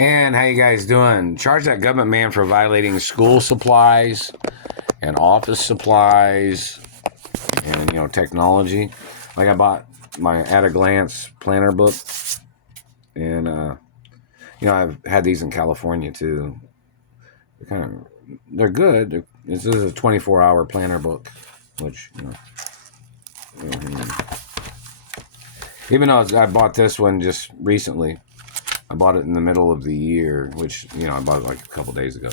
And how you guys doing? Charge that government man for violating school supplies and office supplies and, technology. Like I bought my At a Glance planner book. And, I've had these in California too. They're good. This is a 24-hour planner book, which, even though I bought this one just recently, I bought it in the middle of the year, which, I bought it like a couple days ago.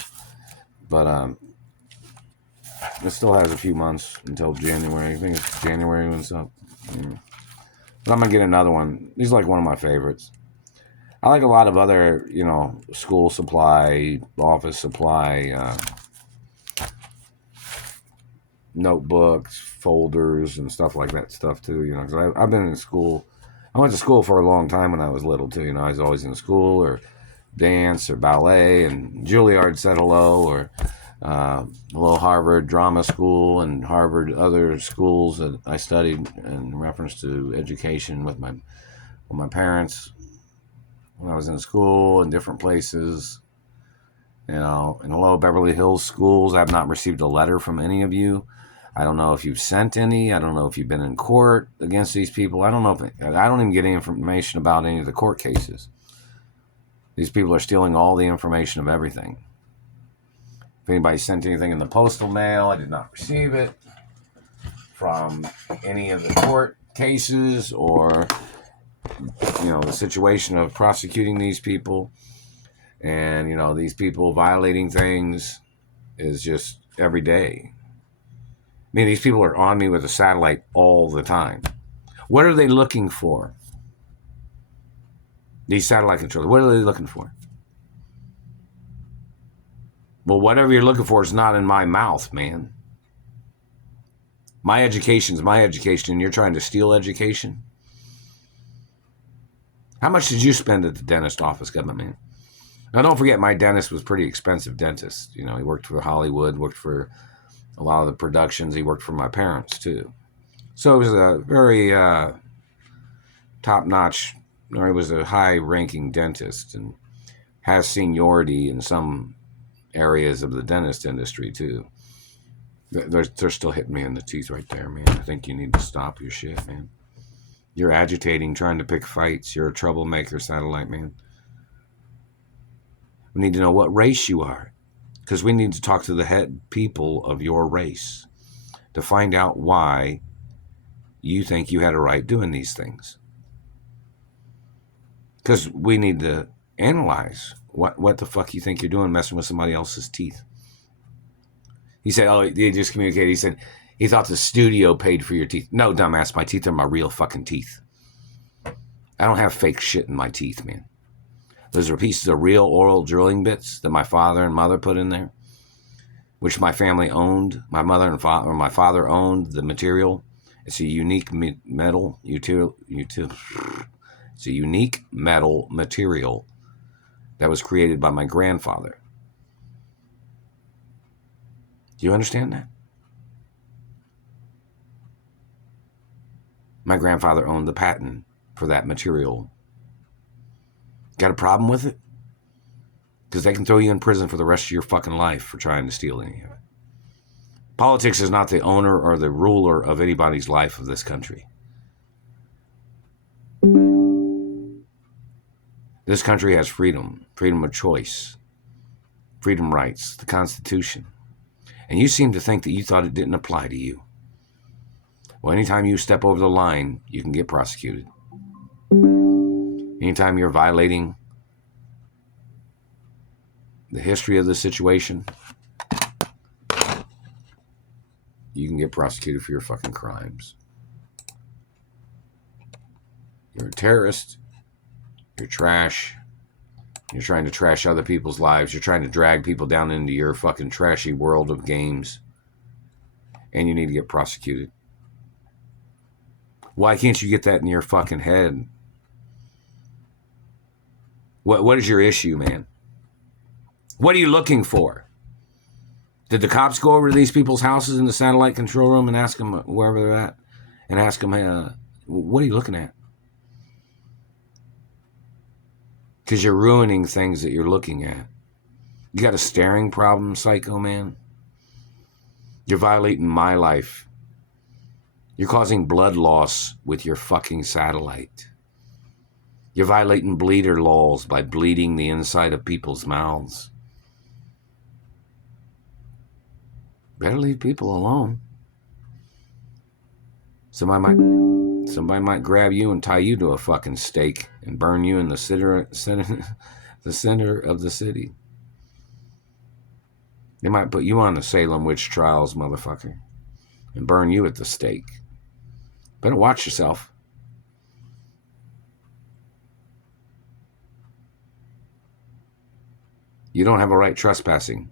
But it still has a few months until January. I think it's January when it's up. But I'm going to get another one. These are like one of my favorites. I like a lot of other, school supply, office supply, notebooks, folders, and stuff like that stuff too, because I've been in school. I went to school for a long time when I was little too, I was always in school or dance or ballet, and Juilliard said hello, or hello Harvard Drama School and Harvard other schools that I studied in reference to education with my parents when I was in school in different places, and hello Beverly Hills schools. I have not received a letter from any of you. I don't know if you've sent any. I don't know if you've been in court against these people. I don't know I don't even get any information about any of the court cases. These people are stealing all the information of everything. If anybody sent anything in the postal mail, I did not receive it from any of the court cases or, the situation of prosecuting these people. And, these people violating things is just every day. I mean, these people are on me with a satellite all the time. What are they looking for? These satellite controllers, what are they looking for? Well, whatever you're looking for is not in my mouth, man. My education's my education, and you're trying to steal education? How much did you spend at the dentist office, government man? Now, don't forget, my dentist was pretty expensive dentist. He worked for Hollywood, worked for a lot of the productions. He worked for my parents, too. So it was a very top-notch, or he was a high-ranking dentist and has seniority in some areas of the dentist industry, too. They're still hitting me in the teeth right there, man. I think you need to stop your shit, man. You're agitating, trying to pick fights. You're a troublemaker, satellite man. We need to know what race you are, because we need to talk to the head people of your race to find out why you think you had a right doing these things. Because we need to analyze what the fuck you think you're doing messing with somebody else's teeth. He said, he just communicated. He said, he thought the studio paid for your teeth. No, dumbass, my teeth are my real fucking teeth. I don't have fake shit in my teeth, man. Those are pieces of real oral drilling bits that my father and mother put in there, which my family owned. My mother and father, or my father owned the material. It's a unique metal It's a unique metal material that was created by my grandfather. Do you understand that? My grandfather owned the patent for that material. Got a problem with it? Because they can throw you in prison for the rest of your fucking life for trying to steal any of it. Politics is not the owner or the ruler of anybody's life of this country. This country has freedom of choice, freedom rights, the Constitution. And you seem to think that you thought it didn't apply to you. Well, anytime you step over the line, you can get prosecuted. Anytime you're violating the history of the situation, you can get prosecuted for your fucking crimes. You're a terrorist. You're trash. You're trying to trash other people's lives. You're trying to drag people down into your fucking trashy world of games. And you need to get prosecuted. Why can't you get that in your fucking head? What is your issue, man? What are you looking for? Did the cops go over to these people's houses in the satellite control room and ask them wherever they're at? And ask them, what are you looking at? Because you're ruining things that you're looking at. You got a staring problem, psycho man? You're violating my life. You're causing blood loss with your fucking satellite. You're violating bleeder laws by bleeding the inside of people's mouths. Better leave people alone. Somebody might grab you and tie you to a fucking stake and burn you in the center of the city. They might put you on the Salem witch trials, motherfucker, and burn you at the stake. Better watch yourself. You don't have a right trespassing.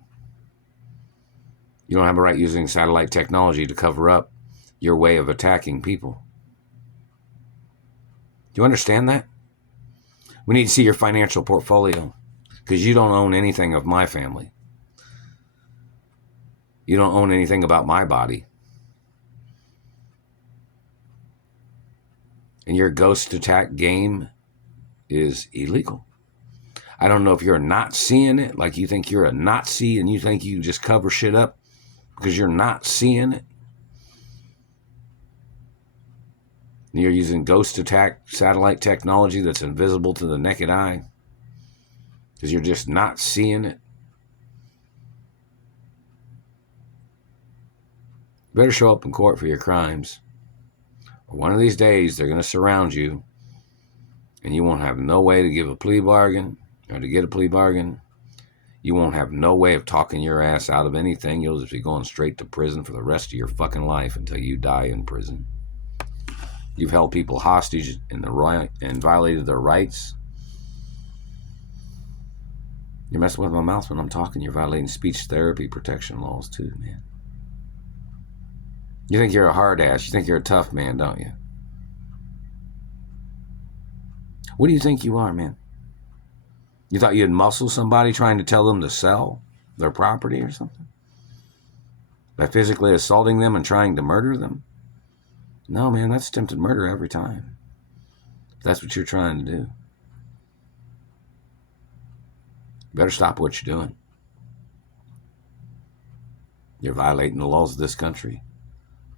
You don't have a right using satellite technology to cover up your way of attacking people. Do you understand that? We need to see your financial portfolio, because you don't own anything of my family. You don't own anything about my body. And your ghost attack game is illegal. I don't know if you're not seeing it, like you think you're a Nazi and you think you just cover shit up because you're not seeing it. You're using ghost attack satellite technology that's invisible to the naked eye because you're just not seeing it. You better show up in court for your crimes. Or one of these days, they're going to surround you and you won't have no way to give a plea bargain or to get a plea bargain. You won't have no way of talking your ass out of anything. You'll just be going straight to prison for the rest of your fucking life until you die in prison. You've held people hostage and violated their rights. You're messing with my mouth when I'm talking. You're violating speech therapy protection laws too, man. You think you're a hard ass. You think you're a tough man, don't you? What do you think you are, man? You thought you'd muscle somebody trying to tell them to sell their property or something? By physically assaulting them and trying to murder them? No, man, that's attempted murder every time. If that's what you're trying to do. You better stop what you're doing. You're violating the laws of this country.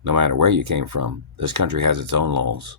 No matter where you came from, this country has its own laws.